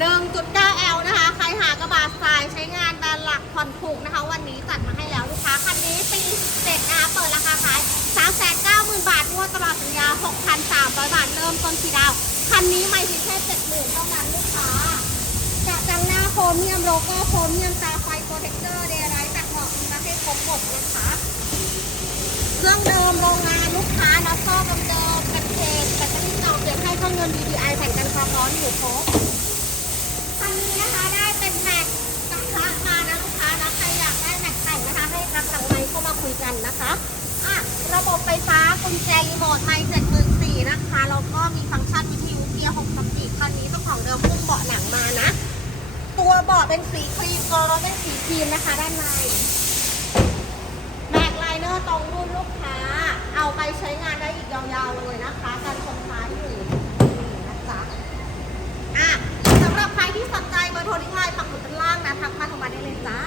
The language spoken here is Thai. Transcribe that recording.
1.9L นะคะ ใครหากระบะทรายใช้งานแบรนด์หลักผ่อนถูกนะคะ วันนี้จัดมาให้แล้วลูกค้า คันนี้ปี17นะคะเปิดราคาขาย 390,000 บาทงวดตลอดสัญญา 6,300 บาท เริ่มต้นทีดาว คันนี้ไม่ถึงแค่70,000เท่านั้นลูกค้ากระจังหน้าโครเมียมโลโก้โครเมียมตาไฟโปรเทคเตอร์เดย์ไรจากหมอกมาให้ครบหมดนะคะ เครื่องเดิมโรงงานลูกค้าน็อตโซ่เดิมกันเทนแบตเตอรี่เก่าเปลี่ยนให้เครื่องเงิน DDI แผ่นกันความร้อนอยู่ครบ ไฟฟ้ากุญแจรีโมทไมค์เจ็ดหมื่นสี่นะคะแล้วก็มีฟังก์ชันวิทยุเกียร์หกสปีดคันนี้เจ้าของเดิมพุ่มเบาะหนังมานะ ตัวเบาะเป็นสีครีมตัวรถเป็นสีครีมนะคะ ด้านในแบกไลเนอร์ตรงรุ่นลูกค้า เอาไปใช้งานได้อีกยาวๆเลยนะคะการชมท้ายอยู่นะจ๊ะอะสำหรับใครที่สนใจเบอร์โทรที่ไลน์ปักหมุดด้านล่างนะทักมาโทรมาได้เลยจ้า